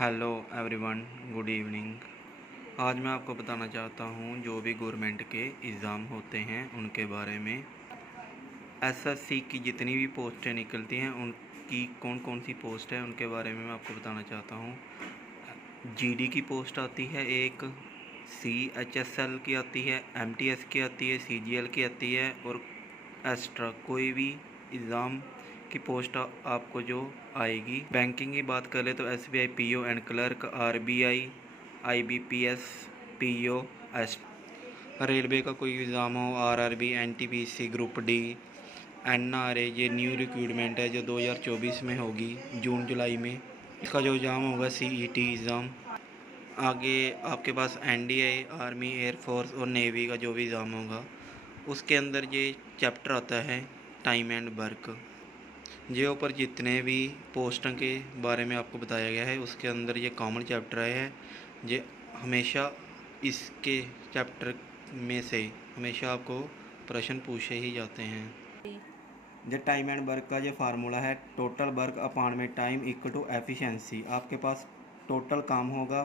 Hello everyone, good evening. आज मैं आपको बताना चाहता हूँ जो भी गवर्नमेंट के एग्ज़ाम होते हैं उनके बारे में। एसएससी की जितनी भी पोस्टें निकलती हैं उनकी कौन कौन सी पोस्ट है उनके बारे में मैं आपको बताना चाहता हूँ। जीडी की पोस्ट आती है, एक सीएचएसएल की आती है, एमटीएस की आती है, सीजीएल की आती है और एक्स्ट्रा कोई भी एग्ज़ाम की पोस्ट आपको जो आएगी। बैंकिंग की बात करें तो SBI PO and clerk, RBI, IBPS PO, S railway का कोई एग्ज़ाम हो, RRB, NTPC, group D, NRA, ये न्यू रिक्रूटमेंट है जो 2024 में होगी जून जुलाई में। इसका जो एग्ज़ाम होगा सीईटी एग्ज़ाम। आगे आपके पास एनडीए, आर्मी, एयरफोर्स और नेवी का जो भी एग्ज़ाम होगा उसके अंदर ये चैप्टर आता है टाइम एंड वर्क। ये ऊपर जितने भी पोस्टों के बारे में आपको बताया गया है उसके अंदर ये कॉमन चैप्टर है। ये हमेशा इसके चैप्टर में से हमेशा आपको प्रश्न पूछे ही जाते हैं। जो टाइम एंड वर्क का जो फार्मूला है, टोटल वर्क अपॉन में टाइम इक्वल टू एफिशिएंसी। आपके पास टोटल काम होगा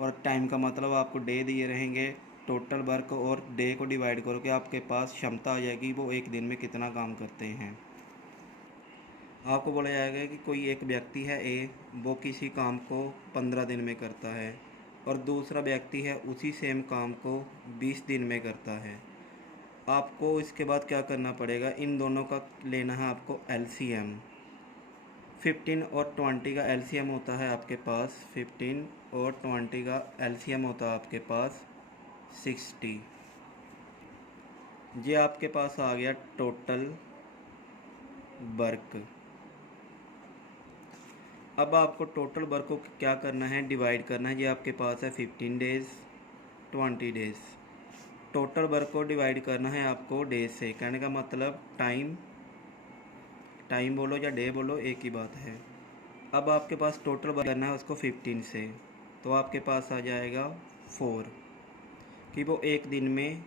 और टाइम का मतलब आपको डे दिए रहेंगे। टोटल वर्क और डे को डिवाइड करो कि आपके पास क्षमता आ जाएगी वो एक दिन में कितना काम करते हैं। आपको बोला जाएगा कि कोई एक व्यक्ति है ए, वो किसी काम को 15 दिन में करता है और दूसरा व्यक्ति है उसी सेम काम को 20 दिन में करता है। आपको इसके बाद क्या करना पड़ेगा, इन दोनों का लेना है आपको एलसीएम। 15 और 20 का एलसीएम होता है आपके पास 15 और 20 का एलसीएम होता है आपके पास 60। ये आपके पास आ गया टोटल वर्क। अब आपको टोटल वर्क को क्या करना है, डिवाइड करना है। ये आपके पास है 15 डेज़, 20 डेज़। टोटल वर्क को डिवाइड करना है आपको डे से। कहने का मतलब टाइम बोलो या डे बोलो एक ही बात है। अब आपके पास टोटल वर्क करना है उसको 15 से, तो आपके पास आ जाएगा 4 कि वो एक दिन में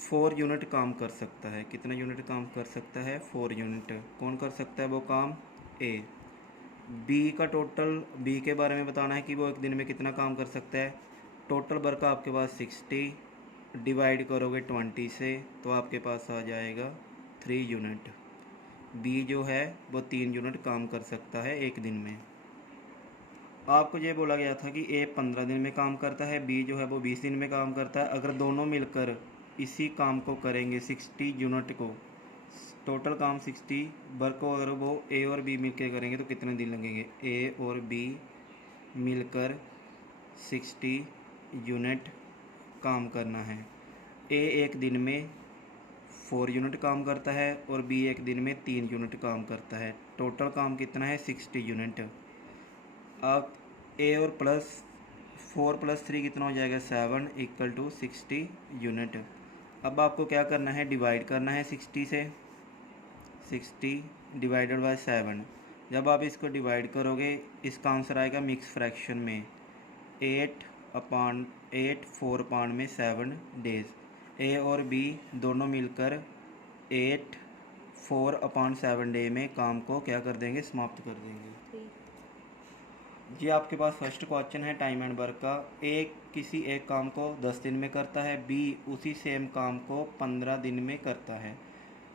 4 यूनिट काम कर सकता है। कितना यूनिट काम कर सकता है? 4 यूनिट। कौन कर सकता है वो काम? ए। बी का टोटल, बी के बारे में बताना है कि वो एक दिन में कितना काम कर सकता है। टोटल वर्क आपके पास 60 डिवाइड करोगे 20 से तो आपके पास आ जाएगा 3 यूनिट। बी जो है वो 3 यूनिट काम कर सकता है एक दिन में। आपको ये बोला गया था कि ए 15 दिन में काम करता है, बी जो है वो 20 दिन में काम करता है। अगर दोनों मिलकर इसी काम को करेंगे 60 यूनिट को, टोटल काम 60 वर्क को अगर वो ए और बी मिलकर करेंगे तो कितने दिन लगेंगे? ए और बी मिलकर 60 यूनिट काम करना है। ए एक दिन में 4 यूनिट काम करता है और बी एक दिन में 3 यूनिट काम करता है। टोटल काम कितना है? 60 यूनिट। अब ए और प्लस 4 + 3 कितना हो जाएगा? 7 इक्वल टू 60 यूनिट। अब आपको क्या करना है? डिवाइड करना है 60 से। 60 डिवाइडेड बाय 7। जब आप इसको डिवाइड करोगे इसका आंसर आएगा मिक्स फ्रैक्शन में 8/8 4 में 7 डेज़। ए और बी दोनों मिलकर 8 4/7 डे में काम को क्या कर देंगे? समाप्त कर देंगे। ये आपके पास फर्स्ट क्वेश्चन है टाइम एंड वर्क का। ए किसी एक काम को 10 दिन में करता है, बी उसी सेम काम को 15 दिन में करता है।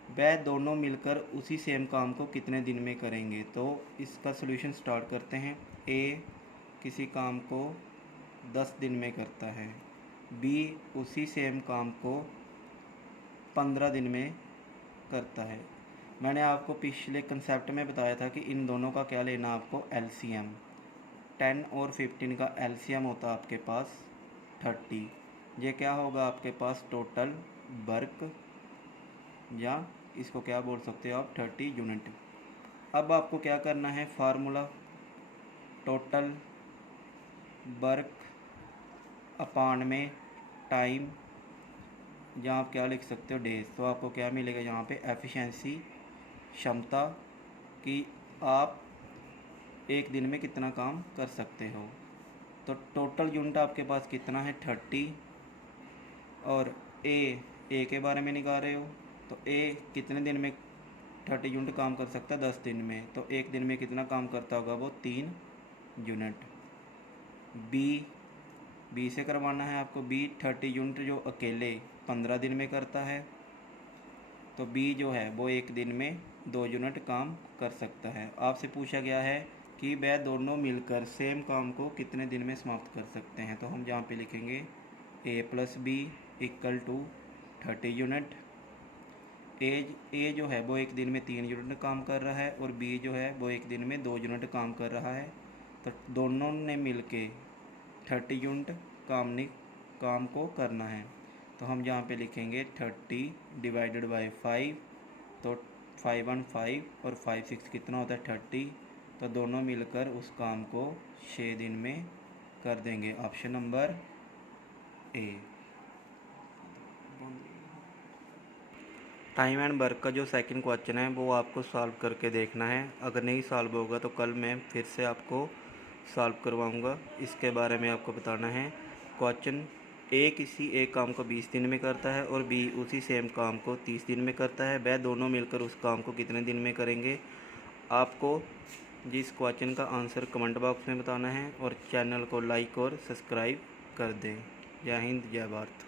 वह दोनों मिलकर उसी सेम काम को कितने दिन में करेंगे? तो इसका सॉल्यूशन स्टार्ट करते हैं। ए किसी काम को 10 दिन में करता है, बी उसी सेम काम को 15 दिन में करता है। मैंने आपको पिछले कंसेप्ट में बताया था कि इन दोनों का क्या लेना आपको? एलसीएम। 10 और 15 का एलसीएम होता है आपके पास 30। ये क्या होगा आपके पास? टोटल वर्क, या इसको क्या बोल सकते हो आप? 30 यूनिट। अब आपको क्या करना है? फार्मूला टोटल वर्क अपॉन में टाइम, जहाँ आप क्या लिख सकते हो? डेज। तो आपको क्या मिलेगा यहाँ पे? एफिशिएंसी, क्षमता कि आप एक दिन में कितना काम कर सकते हो। तो टोटल यूनिट आपके पास कितना है? 30। और ए के बारे में निकाल रहे हो तो ए कितने दिन में 30 यूनिट काम कर सकता है? 10 दिन में। तो एक दिन में कितना काम करता होगा वो? 3 यूनिट। बी से करवाना है आपको। बी 30 यूनिट जो अकेले 15 दिन में करता है, तो बी जो है वो एक दिन में 2 यूनिट काम कर सकता है। आपसे पूछा गया है कि वह दोनों मिलकर सेम काम को कितने दिन में समाप्त कर सकते हैं, तो हम यहाँ पे लिखेंगे A+B = 30 यूनिट। ए जो है वो एक दिन में 3 यूनिट काम कर रहा है और बी जो है वो एक दिन में 2 यूनिट काम कर रहा है, तो दोनों ने मिलके 30 यूनिट काम को करना है। तो हम यहाँ पे लिखेंगे 30 / 5, तो 5 1 5 और 5 6 कितना होता है 30, तो दोनों मिलकर उस काम को 6 दिन में कर देंगे। Option number A. Time and work का जो सेकंड क्वेश्चन है वो आपको सॉल्व करके देखना है। अगर नहीं सॉल्व होगा तो कल मैं फिर से आपको सॉल्व करवाऊंगा। इसके बारे में आपको बताना है। क्वेश्चन ए किसी एक काम को 20 दिन में करता है और बी उसी सेम काम को 30 दिन में करता है। वह दोनों मिलकर उस काम को कितने दिन में करेंगे। आपको जिस क्वेश्चन का आंसर कमेंट बॉक्स में बताना है और चैनल को लाइक और सब्सक्राइब कर दें। जय हिंद, जय भारत।